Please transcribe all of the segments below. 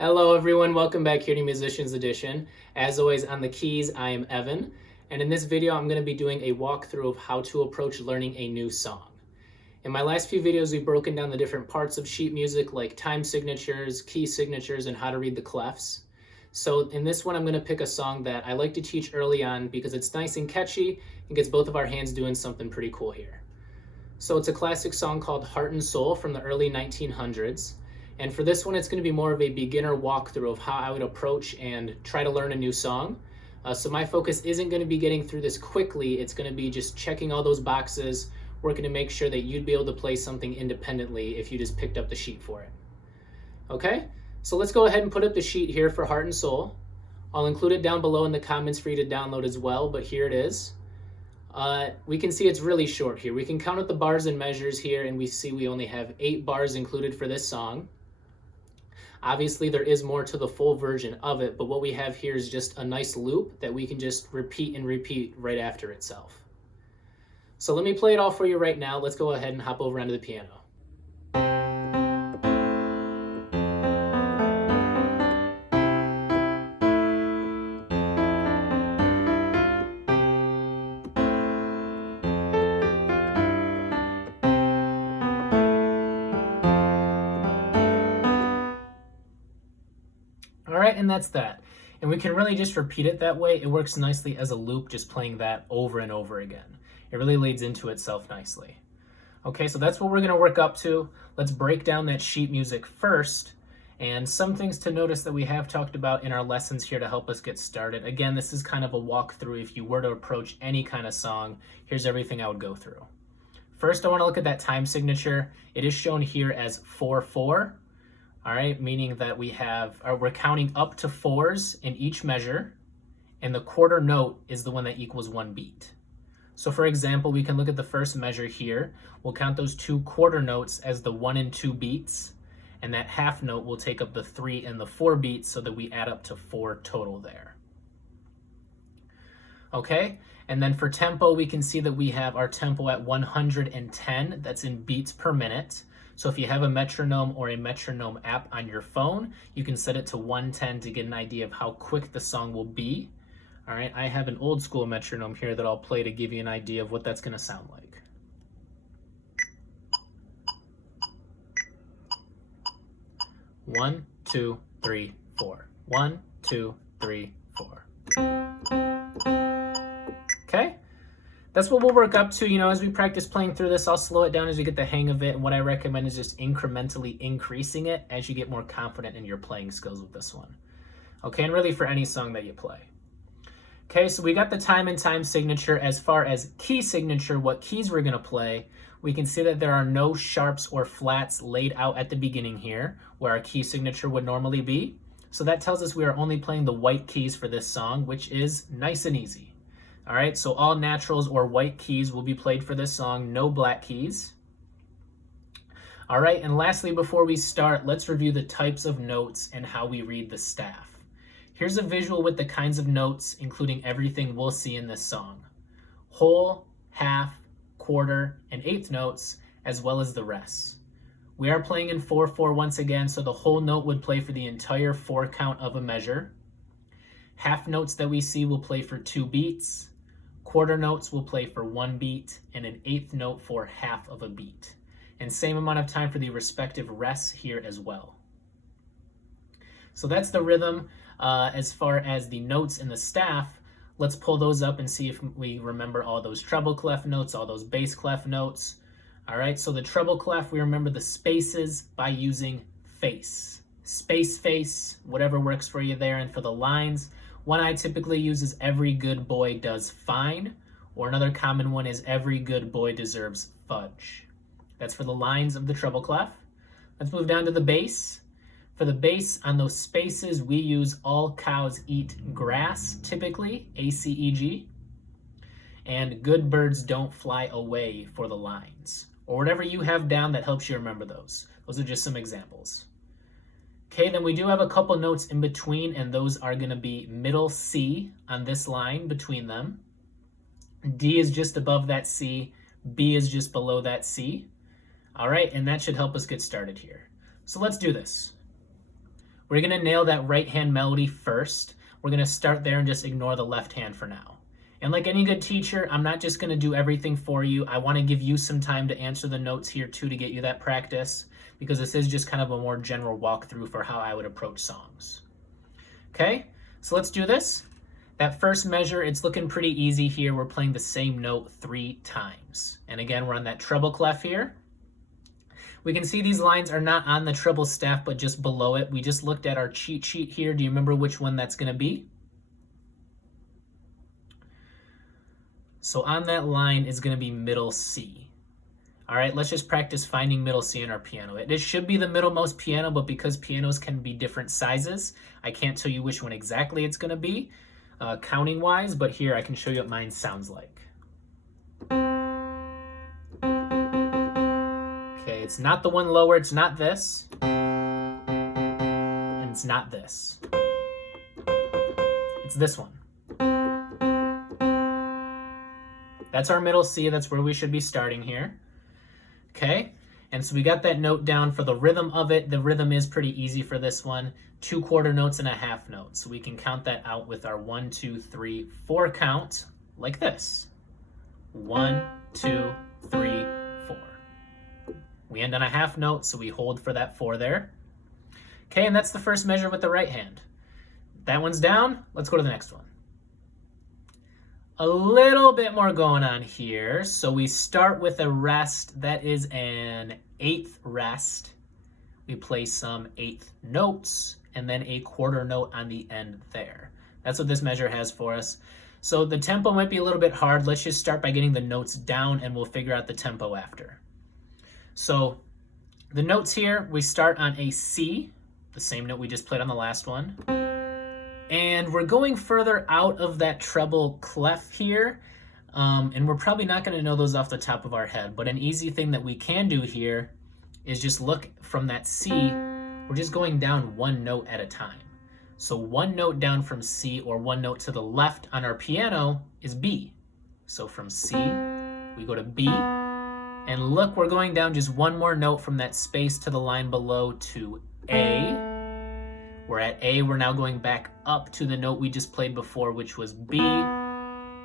Hello everyone, welcome back here to Musicians Edition. As always, on the keys, I am Evan, and in this video I'm going to be doing a walkthrough of how to approach learning a new song. In my last few videos, we've broken down the different parts of sheet music like time signatures, key signatures, and how to read the clefs. So in this one, I'm going to pick a song that I like to teach early on because it's nice and catchy and gets both of our hands doing something pretty cool here. So it's a classic song called Heart and Soul from the early 1900s. And for this one, it's going to be more of a beginner walkthrough of how I would approach and try to learn a new song. So my focus isn't going to be getting through this quickly. It's going to be just checking all those boxes, working to make sure that you'd be able to play something independently if you just picked up the sheet for it. Okay, so let's go ahead and put up the sheet here for Heart and Soul. I'll include it down below in the comments for you to download as well, but here it is. We can see it's really short here. We can count out the bars and measures here, and we see we only have 8 bars included for this song. Obviously, there is more to the full version of it, but what we have here is just a nice loop that we can just repeat and repeat right after itself. So let me play it all for you right now. Let's go ahead and hop over onto the piano. All right, and that's that. And we can really just repeat it that way. It works nicely as a loop, just playing that over and over again. It really leads into itself nicely. Okay, so that's what we're gonna work up to. Let's break down that sheet music first. And some things to notice that we have talked about in our lessons here to help us get started. Again, this is kind of a walkthrough. If you were to approach any kind of song, here's everything I would go through. First, I wanna look at that time signature. It is shown here as 4/4. All right, meaning that we're counting up to 4s in each measure, and the quarter note is the one that equals 1 beat. So for example, we can look at the first measure here. We'll count those 2 quarter notes as the 1 and 2 beats, and that half note will take up the 3 and the 4 beats so that we add up to 4 total there. Okay, and then for tempo, we can see that we have our tempo at 110, that's in beats per minute. So if you have a metronome or a metronome app on your phone, you can set it to 110 to get an idea of how quick the song will be. All right, I have an old school metronome here that I'll play to give you an idea of what that's gonna sound like. One, 2, 3, 4. 1, 2, 3, 4. Okay? That's what we'll work up to. As we practice playing through this, I'll slow it down as we get the hang of it. And what I recommend is just incrementally increasing it as you get more confident in your playing skills with this one. Okay, and really for any song that you play. Okay, so we got the time and time signature. As far as key signature, what keys we're gonna play, we can see that there are no sharps or flats laid out at the beginning here, where our key signature would normally be. So that tells us we are only playing the white keys for this song, which is nice and easy. All right, so all naturals or white keys will be played for this song, no black keys. All right, and lastly, before we start, let's review the types of notes and how we read the staff. Here's a visual with the kinds of notes, including everything we'll see in this song. Whole, half, quarter, and eighth notes, as well as the rest. We are playing in 4/4 once again, so the whole note would play for the entire 4 count of a measure. Half notes that we see will play for 2 beats. Quarter notes will play for 1 beat, and an eighth note for half of a beat. And same amount of time for the respective rests here as well. So that's the rhythm. As far as the notes in the staff, let's pull those up and see if we remember all those treble clef notes, all those bass clef notes. All right, so the treble clef, we remember the spaces by using face. Space, face, whatever works for you there. And for the lines, one I typically use is every good boy does fine, or another common one is every good boy deserves fudge. That's for the lines of the treble clef. Let's move down to the bass. For the bass, on those spaces, we use all cows eat grass, typically, ACEG, and good birds don't fly away for the lines, or whatever you have down that helps you remember those. Those are just some examples. Okay, then we do have a couple notes in between, and those are going to be middle C on this line between them. D is just above that C. B is just below that C. All right, and that should help us get started here. So let's do this. We're going to nail that right hand melody first. We're going to start there and just ignore the left hand for now. And like any good teacher, I'm not just going to do everything for you. I want to give you some time to answer the notes here too to get you that practice, because this is just kind of a more general walkthrough for how I would approach songs. Okay, so let's do this. That first measure, it's looking pretty easy here. We're playing the same note 3 times. And again, we're on that treble clef here. We can see these lines are not on the treble staff, but just below it. We just looked at our cheat sheet here. Do you remember which one that's going to be? So on that line is going to be middle C. All right, let's just practice finding middle C on our piano. It should be the middlemost piano, but because pianos can be different sizes, I can't tell you which one exactly it's going to be, counting-wise, but here I can show you what mine sounds like. Okay, it's not the one lower, it's not this, and it's not this. It's this one. That's our middle C, that's where we should be starting here. Okay, and so we got that note down for the rhythm of it. The rhythm is pretty easy for this one. 2 quarter notes and a half note. So we can count that out with our 1, 2, 3, 4 count like this. 1, 2, 3, 4. We end on a half note, so we hold for that 4 there. Okay, and that's the first measure with the right hand. That one's down. Let's go to the next one. A little bit more going on here. So we start with a rest. That is an 8th rest. We play some 8th notes and then a quarter note on the end there. That's what this measure has for us. So the tempo might be a little bit hard. Let's just start by getting the notes down and we'll figure out the tempo after. So the notes here, we start on a C, the same note we just played on the last one. And we're going further out of that treble clef here, and we're probably not going to know those off the top of our head, but an easy thing that we can do here is just look from that C, we're just going down 1 note at a time. So 1 note down from C, or 1 note to the left on our piano, is B. So from C, we go to B, and look, we're going down just 1 more note from that space to the line below to A. We're at A, we're now going back up to the note we just played before, which was B,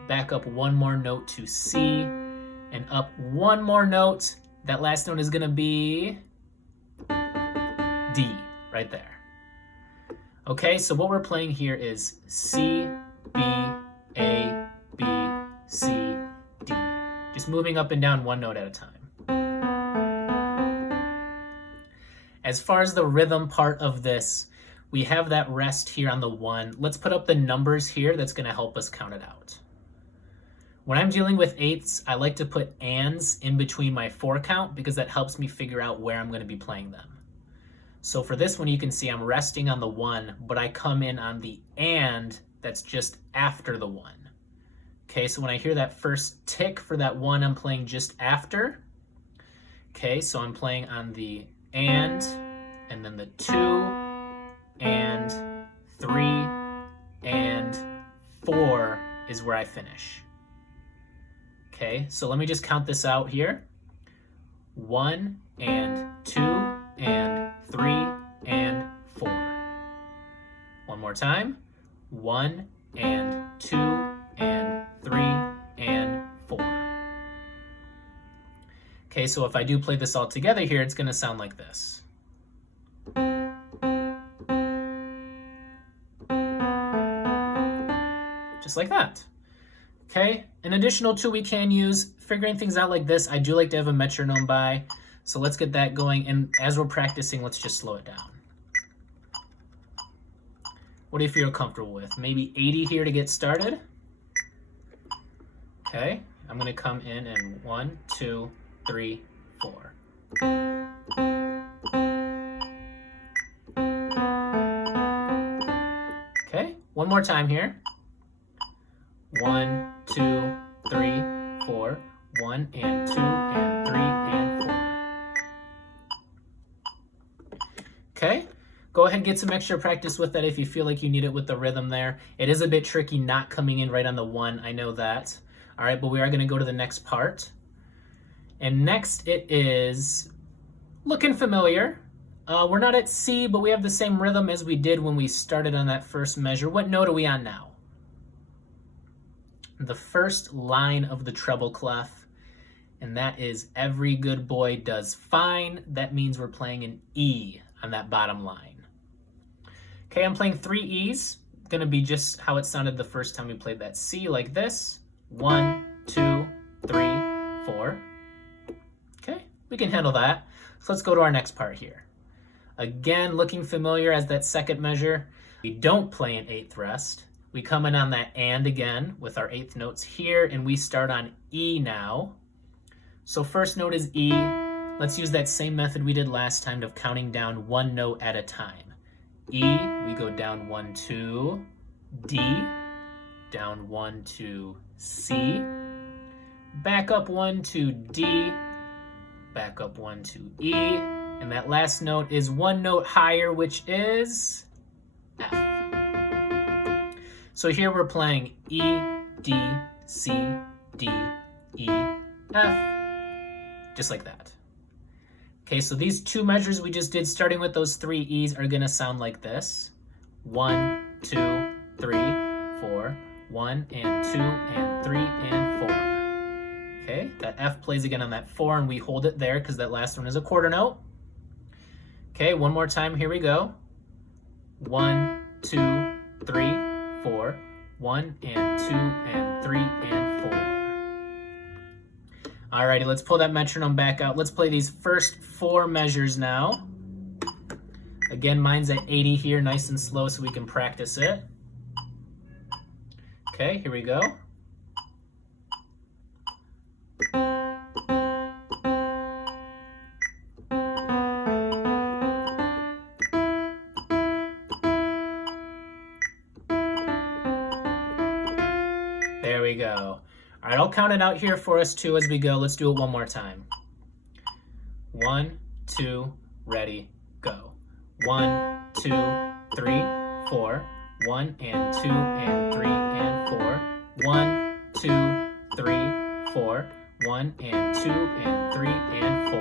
back up 1 more note to C, and up 1 more note. That last note is gonna be D, right there. Okay, so what we're playing here is C, B, A, B, C, D. Just moving up and down 1 note at a time. As far as the rhythm part of this, we have that rest here on the 1. Let's put up the numbers here. That's going to help us count it out. When I'm dealing with 8ths, I like to put ands in between my 4 count because that helps me figure out where I'm going to be playing them. So for this one, you can see I'm resting on the 1, but I come in on the and that's just after the 1. Okay, so when I hear that first tick for that 1, I'm playing just after. Okay, so I'm playing on the and then the 2, and 3, and 4 is where I finish. Okay, so let me just count this out here. 1, and 2, and 3, and 4. One more time. 1, and 2, and 3, and 4. Okay, so if I do play this all together here, it's going to sound like this. Just like that. Okay, an additional tool we can use, figuring things out like this, I do like to have a metronome by, so let's get that going, and as we're practicing, let's just slow it down. What do you feel comfortable with? Maybe 80 here to get started? Okay, I'm going to come in and 1, 2, 3, 4. Okay, one more time here. 1, 2, 3, 4. 1, and 2, and 3, and 4. Okay, go ahead and get some extra practice with that if you feel like you need it with the rhythm there. It is a bit tricky not coming in right on the 1, I know that. All right, but we are going to go to the next part. And next it is looking familiar. We're not at C, but we have the same rhythm as we did when we started on that first measure. What note are we on now? The first line of the treble clef, and that is every good boy does fine. That means we're playing an E on that bottom line. Okay, I'm playing 3 E's. Gonna be just how it sounded the first time we played that C, like this. 1, 2, 3, 4. Okay, we can handle that. So let's go to our next part here. Again, looking familiar as that second measure. We don't play an 8th rest. We come in on that and again with our 8th notes here, and we start on E now. So first note is E. Let's use that same method we did last time of counting down 1 note at a time. E, we go down 1, 2, D, down 1 to C, back up 1 to D, back up 1 to E, and that last note is 1 note higher, which is F. So here we're playing E, D, C, D, E, F, just like that. Okay, so these 2 measures we just did, starting with those 3 E's, are gonna sound like this. 1, 2, 3, 4, 1 and 2 and 3 and 4. Okay, that F plays again on that 4, and we hold it there because that last one is a quarter note. Okay, one more time, here we go. 1, 2, 3, 4, 1 and 2 and 3 and 4. Alrighty, let's pull that metronome back out. Let's play these first 4 measures now. Again, mine's at 80 here, nice and slow so we can practice it. Okay, here we go. There we go. All right, I'll count it out here for us too as we go. Let's do it one more time. 1, 2, ready, go. 1, 2, 3, 4. 1 and 2 and 3 and 4. 1, 2, 3, 4. 1 and 2 and 3 and 4.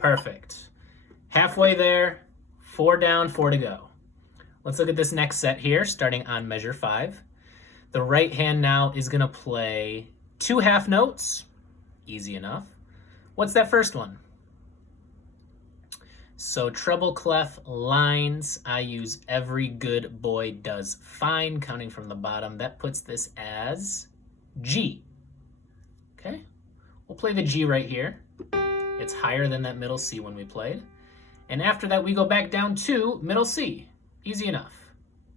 Perfect. Halfway there, 4 down, 4 to go. Let's look at this next set here, starting on measure 5. The right hand now is going to play 2 half notes. Easy enough. What's that first one? So treble clef lines, I use every good boy does fine, counting from the bottom. That puts this as G. Okay, we'll play the G right here. It's higher than that middle C when we played. And after that, we go back down to middle C. Easy enough.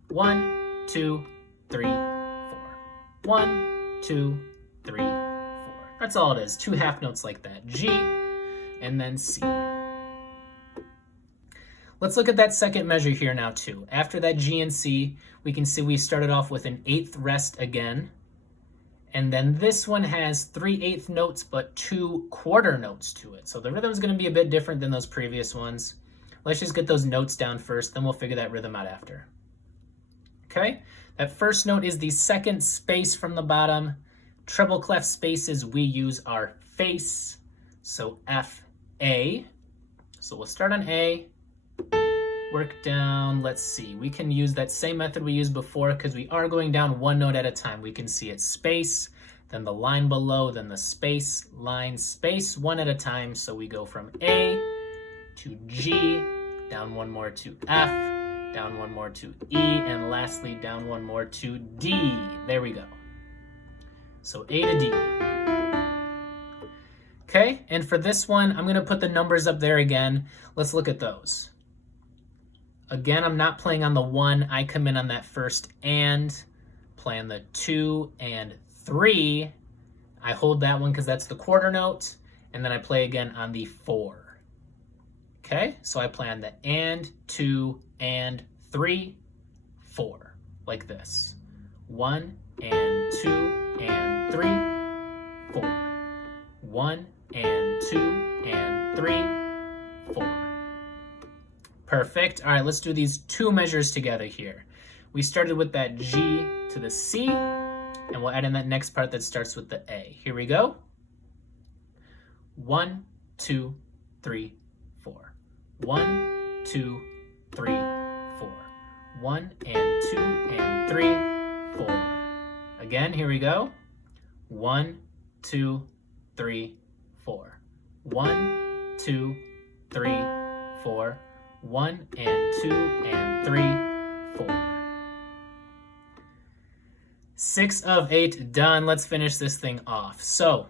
1, 2, 3, 4. 1, 2, 3, 4. That's all it is. 2 half notes like that. G and then C. Let's look at that second measure here now too. After that G and C, we can see we started off with an 8th rest again. And then this one has 3 8th notes, but 2 quarter notes to it. So the rhythm is going to be a bit different than those previous ones. Let's just get those notes down first, then we'll figure that rhythm out after. Okay, that first note is the second space from the bottom. Treble clef spaces, we use our face. So F, A. So we'll start on A. Work down, let's see. We can use that same method we used before because we are going down 1 note at a time. We can see it space, then the line below, then the space, line, space, 1 at a time. So we go from A to G, down 1 more to F, down 1 more to E, and lastly down 1 more to D. There we go. So A to D. Okay, and for this one, I'm gonna put the numbers up there again. Let's look at those. Again, I'm not playing on the 1. I come in on that first and, play on the 2 and 3. I hold that one because that's the quarter note, and then I play again on the 4. Okay, so I play on the and, 2, and 3, 4, like this. 1 and 2 and 3, 4. 1 and 2 and 3, 4. Perfect. All right, let's do these 2 measures together here. We started with that G to the C, and we'll add in that next part that starts with the A. Here we go. 1, 2, 3, 4. 1, 2, 3, 4. 1 and 2 and 3, 4. Again, here we go. 1, 2, 3, 4. 1, 2, 3, 4. 1 and 2 and 3, 4. 6 of 8 done. Let's finish this thing off. So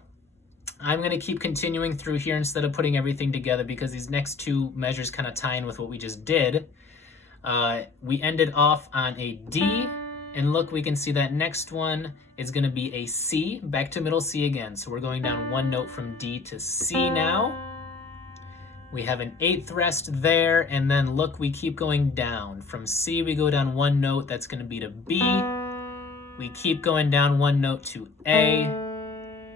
I'm going to keep continuing through here instead of putting everything together because these next two measures kind of tie in with what we just did. We ended off on a D, and look, we can see that next one is going to be a C, back to middle C again. So we're going down one note from D to C now. We have an 8th rest there, and then look, we keep going down. From C, we go down one note, that's going to be to B. We keep going down one note to A.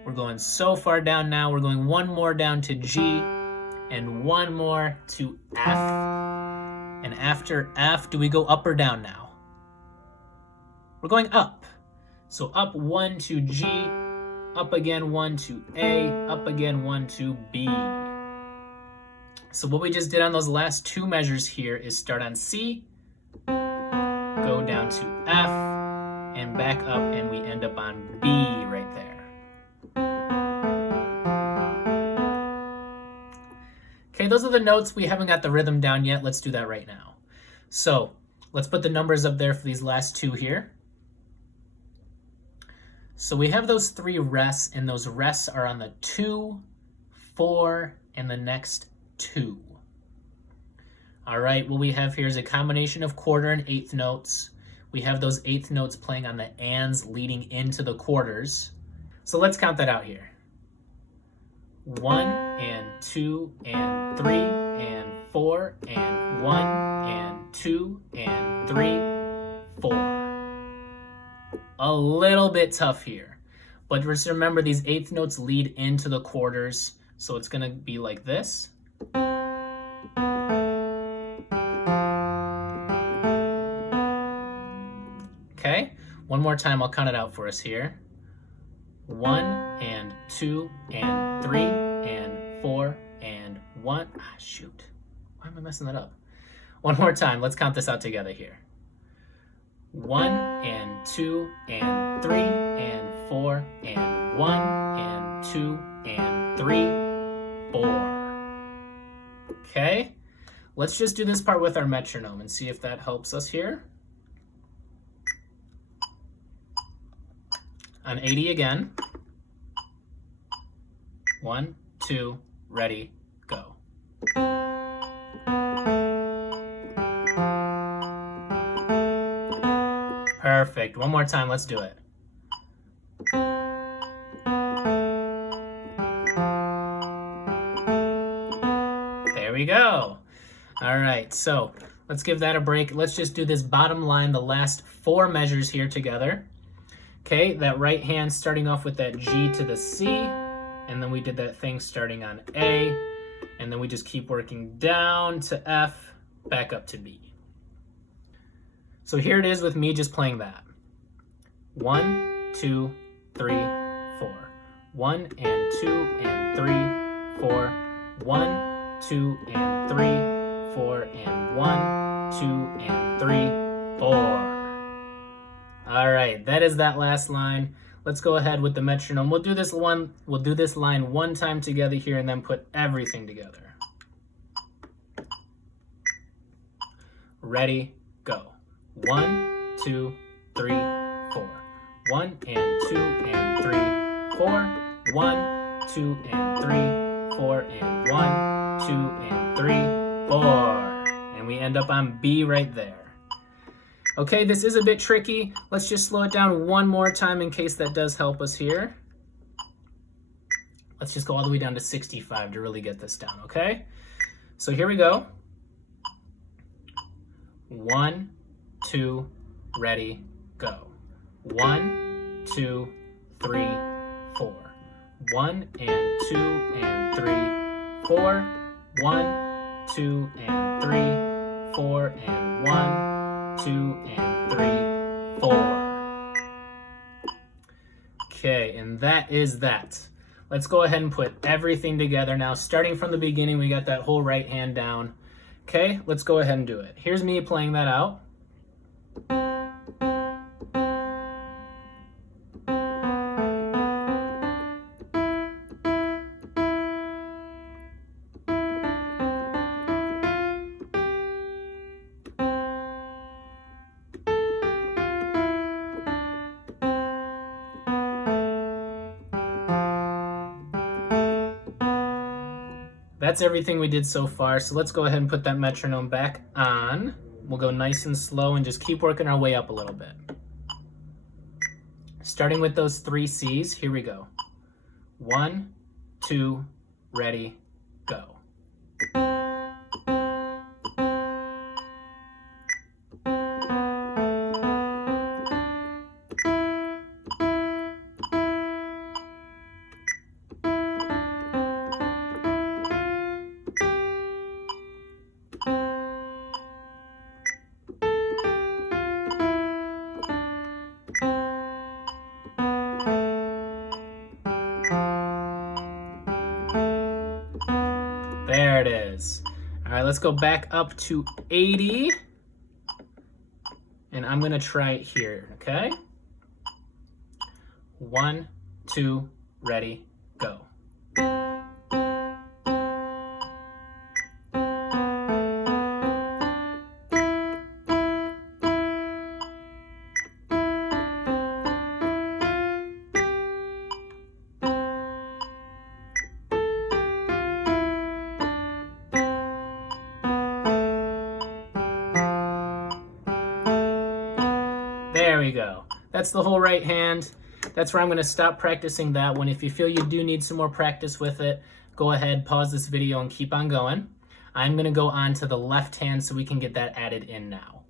We're going so far down now, we're going one more down to G, and one more to F. And after F, do we go up or down now? We're going up. So up 1 to G, up again 1 to A, up again 1 to B. So what we just did on those last two measures here is start on C, go down to F, and back up, and we end up on B right there. Okay, those are the notes. We haven't got the rhythm down yet. Let's do that right now. So let's put the numbers up there for these last two here. So we have those 3 rests, and those rests are on the 2, 4, and the next 2. All right, what we have here is a combination of quarter and 8th notes. We have those 8th notes playing on the ands leading into the quarters. So let's count that out here. 1 and 2 and 3 and 4 and 1 and 2 and 3, 4. A little bit tough here, but just remember these 8th notes lead into the quarters, so it's going to be like this. Okay, one more time, I'll count it out for us here. 1 and 2 and 3 and 4 and 1. Shoot. Why am I messing that up? One more time. Let's count this out together here. 1 and 2 and 3 and 4 and 1 and 2 and 3, 4. Okay, let's just do this part with our metronome and see if that helps us here. On 80 again. 1, 2, ready, go. Perfect. One more time, let's do it. There we go. All right, so let's give that a break. Let's just do this bottom line, the last 4 measures here together. Okay, that right hand starting off with that G to the C, and then we did that thing starting on A, and then we just keep working down to F, back up to B. So here it is with me just playing that. 1, 2, 3, 4. 1 and 2 and 3, 4. 1, 2 and 3, 4 and 1, 2 and 3, 4. All right, that is that last line. Let's go ahead with the metronome. We'll do this line one time together here and then put everything together. Ready, go. 1, 2, 3, 4. 1 and 2 and 3, 4. 1, 2 and 3, 4 and 1, 2 and 3, 4. And we end up on B right there. Okay, this is a bit tricky. Let's just slow it down one more time in case that does help us here. Let's just go all the way down to 65 to really get this down, okay? So here we go. 1, 2, ready, go. 1, 2, 3, 4. 1 and 2 and 3, 4. 1, 2 and 3, 4 and 1. 2 and 3, 4. Okay, and that is that. Let's go ahead and put everything together now. Starting from the beginning, we got that whole right hand down. Okay, let's go ahead and do it. Here's me playing that out. That's everything we did so far, so let's go ahead and put that metronome back on. We'll go nice and slow and just keep working our way up a little bit. Starting with those 3 C's, here we go. 1, 2, ready, go. There it is. All right, let's go back up to 80. And I'm gonna try it here, okay? 1, 2, ready, go. There we go. That's the whole right hand. That's where I'm going to stop practicing that one. If you feel you do need some more practice with it, go ahead, pause this video and keep on going. I'm going to go on to the left hand so we can get that added in now.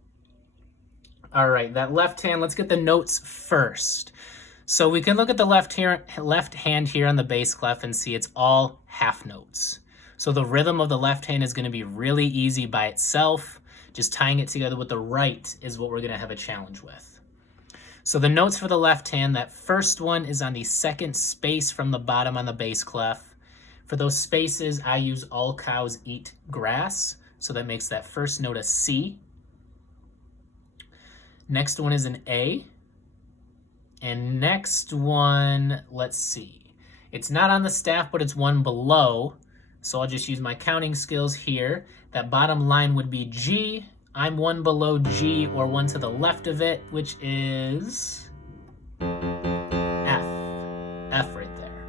All right, that left hand, let's get the notes first. So we can look at the left hand here on the bass clef and see it's all half notes. So the rhythm of the left hand is going to be really easy by itself. Just tying it together with the right is what we're going to have a challenge with. So the notes for the left hand, that first one is on the second space from the bottom on the bass clef. For those spaces, I use All Cows Eat Grass. So that makes that first note a C. Next one is an A. And next one, let's see. It's not on the staff, but it's one below. So I'll just use my counting skills here. That bottom line would be G. I'm one below G, or one to the left of it, which is F. F right there.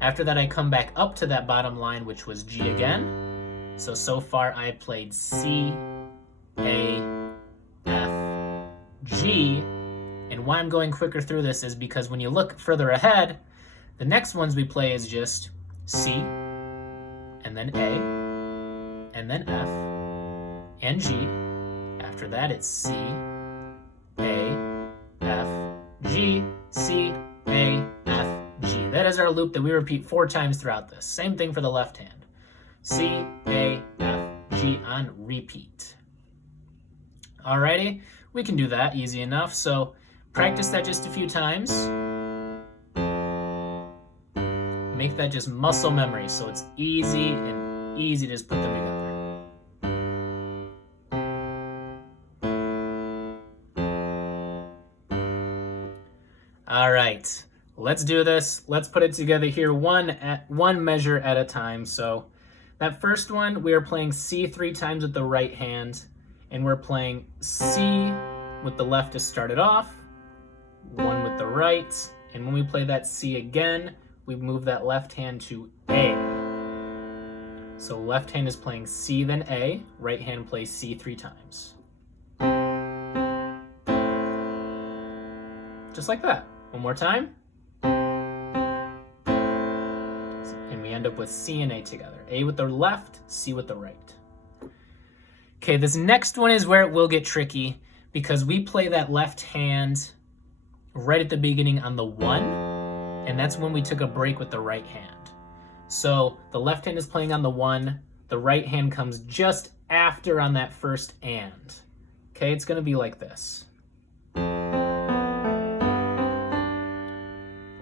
After that, I come back up to that bottom line, which was G again. So far I played C, A, F, G. And why I'm going quicker through this is because when you look further ahead, the next ones we play is just C, and then A, and then F, and G. After that, it's C, A, F, G, C, A, F, G. That is our loop that we repeat 4 times throughout this. Same thing for the left hand. C, A, F, G on repeat. Alrighty, we can do that easy enough. So practice that just a few times. Make that just muscle memory so it's easy to just put them together. All right, let's do this. Let's put it together here one measure at a time. So that first one, we are playing C 3 times with the right hand, and we're playing C with the left to start it off, 1 with the right, and when we play that C again, we move that left hand to A. So left hand is playing C then A, right hand plays C 3 times. Just like that. One more time. And we end up with C and A together. A with the left, C with the right. Okay, this next one is where it will get tricky because we play that left hand right at the beginning on the 1, and that's when we took a break with the right hand. So the left hand is playing on the 1, the right hand comes just after on that first and. Okay, it's gonna be like this.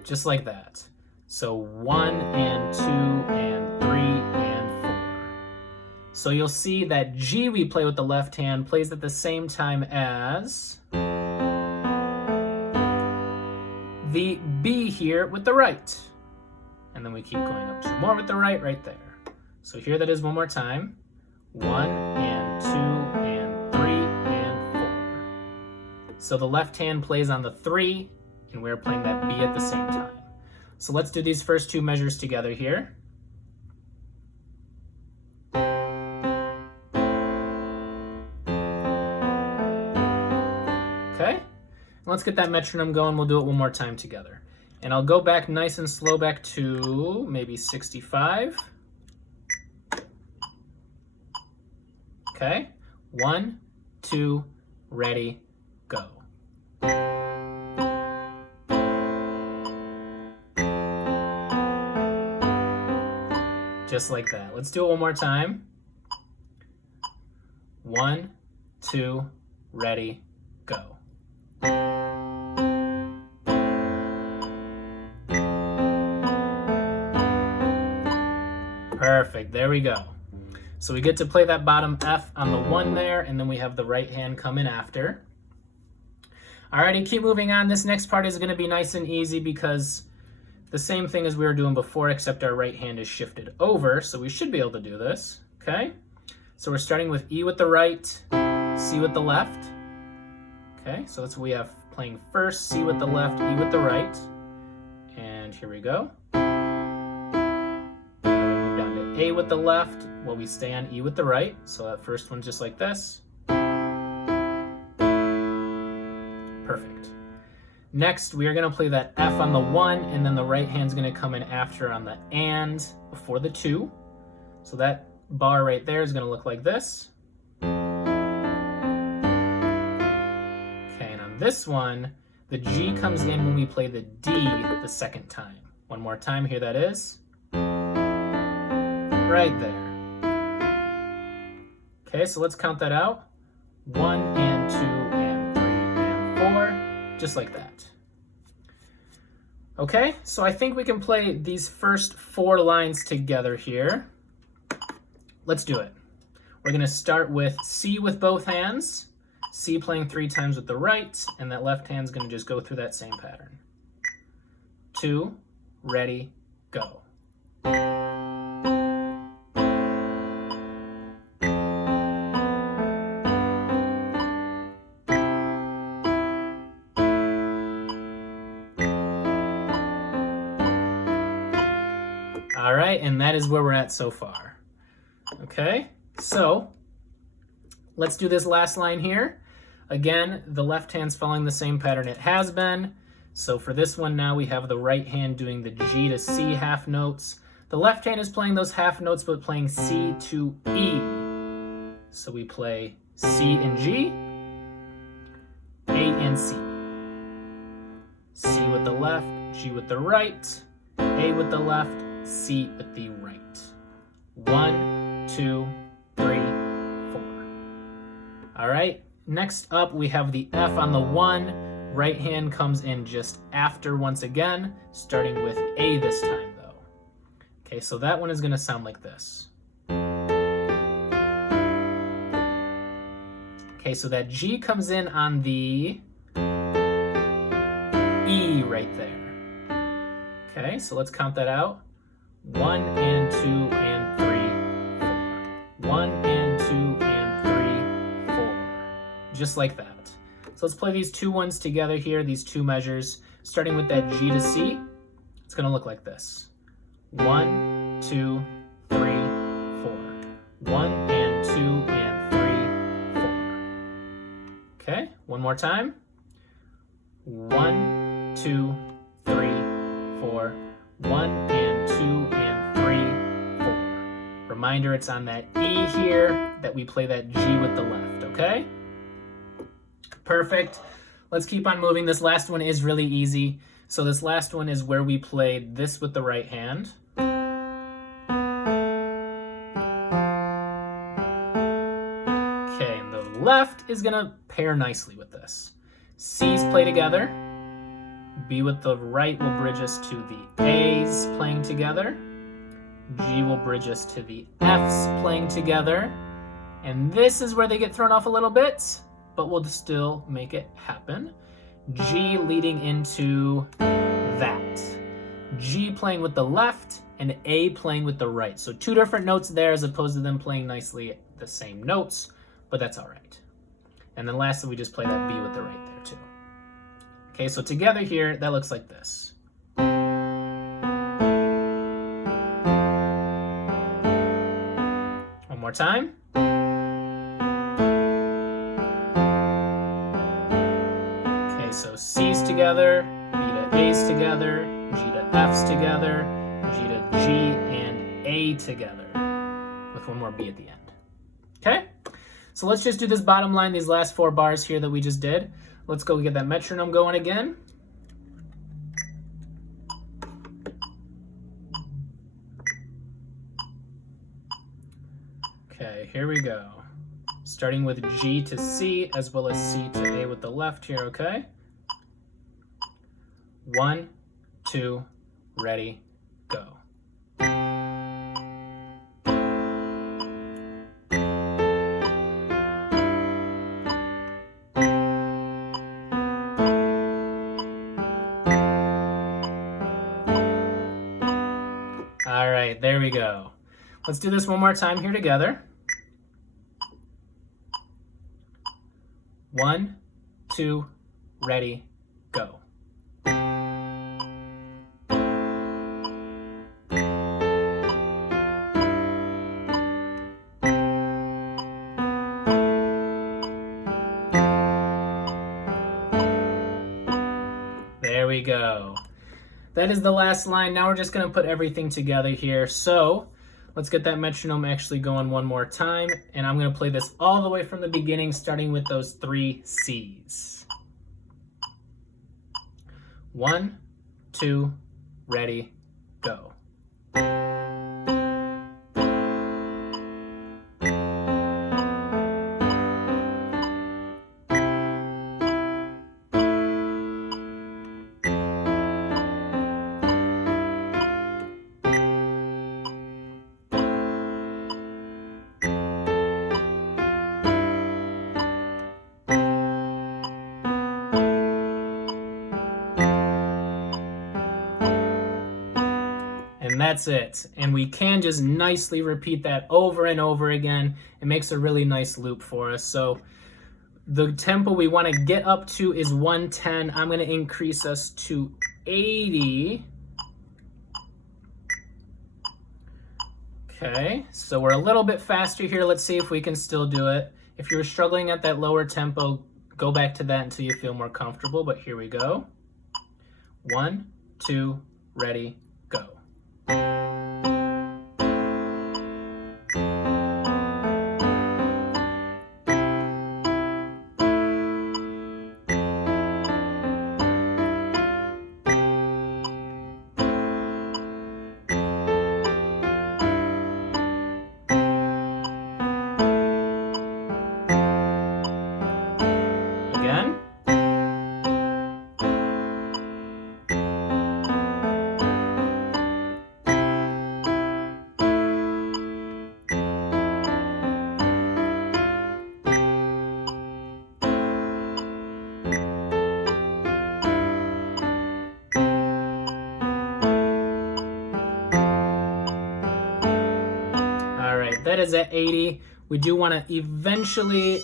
Just like that. So 1 and 2 and 3 and 4. So you'll see that G we play with the left hand plays at the same time as the B here with the right. And then we keep going up 2 more with the right there. So here that is one more time. 1 and 2 and 3 and 4. So the left hand plays on the 3, and we're playing that B at the same time. So let's do these first 2 measures together here. Okay, let's get that metronome going. We'll do it one more time together. And I'll go back nice and slow back to maybe 65. Okay, 1, 2, ready, go. Just like that. Let's do it one more time. 1, 2, ready, go. Perfect, there we go. So we get to play that bottom F on the 1 there, and then we have the right hand come in after. Alrighty, keep moving on. This next part is going to be nice and easy because the same thing as we were doing before, except our right hand is shifted over, so we should be able to do this, okay? So we're starting with E with the right, C with the left. Okay, so that's what we have playing first, C with the left, E with the right. And here we go. Move down to A with the left, while we stay on E with the right. So that first one's just like this. Perfect. Next, we are going to play that F on the 1, and then the right hand's going to come in after on the and before the 2. So that bar right there is going to look like this. Okay, and on this one, the G comes in when we play the D the second time. One more time, here that is. Right there. Okay, so let's count that out. 1 and 2 and 3 and 4, just like that. Okay, so I think we can play these first 4 lines together here. Let's do it. We're going to start with C with both hands, C playing 3 times with the right, and that left hand's going to just go through that same pattern. 2, ready, go. All right, and that is where we're at so far. Okay, so let's do this last line here. Again, the left hand's following the same pattern it has been. So for this one now, we have the right hand doing the G to C half notes. The left hand is playing those half notes, but playing C to E. So we play C and G, A and C. C with the left, G with the right, A with the left, C with the right. 1, 2, 3, 4. All right, next up we have the F on the 1. Right hand comes in just after once again, starting with A this time though. Okay, so that one is going to sound like this. Okay, so that G comes in on the E right there. Okay, so let's count that out. 1 and 2 and 3, 4. 1 and 2 and 3, 4. Just like that. So let's play these 2 ones together here, these 2 measures, starting with that G to C. It's going to look like this. 1, 2, 3, 4. 1 and 2 and 3, 4. Okay, one more time. 1, 2, 3, 4. 1 and 2 and 3, 4. Reminder, it's on that E here that we play that G with the left, okay? Perfect. Let's keep on moving. This last one is really easy. So this last one is where we play this with the right hand. Okay, and the left is gonna pair nicely with this. C's play together. B with the right will bridge us to the A's playing together. G will bridge us to the Fs playing together. And this is where they get thrown off a little bit, but we'll still make it happen. G leading into that. G playing with the left and A playing with the right. So two different notes there as opposed to them playing nicely the same notes, but that's all right. And then lastly, we just play that B with the right there too. Okay, so together here, that looks like this. One more time. Okay, so C's together, B to A's together, G to F's together, G to G and A together, with one more B at the end. Okay? So let's just do this bottom line, these last 4 bars here that we just did. Let's go get that metronome going again. Okay, here we go. Starting with G to C as well as C to A with the left here, okay? 1, 2, ready, go. All right, there we go. Let's do this one more time here together. 1, 2, ready, go. There we go. That is the last line. Now we're just going to put everything together here. So let's get that metronome actually going one more time. And I'm going to play this all the way from the beginning, starting with those 3 C's. 1, 2, ready, go. And that's it. And we can just nicely repeat that over and over again. It makes a really nice loop for us. So the tempo we want to get up to is 110. I'm going to increase us to 80. Okay, so we're a little bit faster here. Let's see if we can still do it. If you're struggling at that lower tempo, go back to that until you feel more comfortable. But here we go. 1, 2, ready, go. Again. That is at 80. We do want to eventually,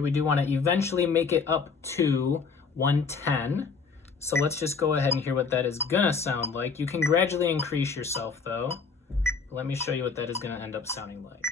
we do want to eventually make it up to 110. So let's just go ahead and hear what that is gonna sound like. You can gradually increase yourself though. Let me show you what that is gonna end up sounding like.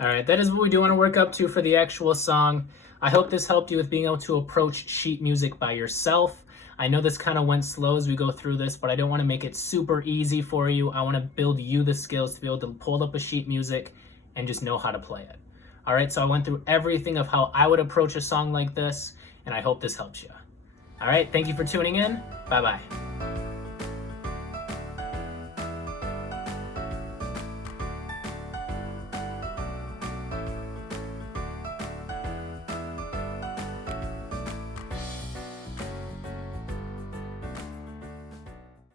Alright, that is what we do want to work up to for the actual song. I hope this helped you with being able to approach sheet music by yourself. I know this kind of went slow as we go through this, but I don't want to make it super easy for you. I want to build you the skills to be able to pull up a sheet music and just know how to play it. All right, so I went through everything of how I would approach a song like this, and I hope this helps you. All right, thank you for tuning in. Bye-bye.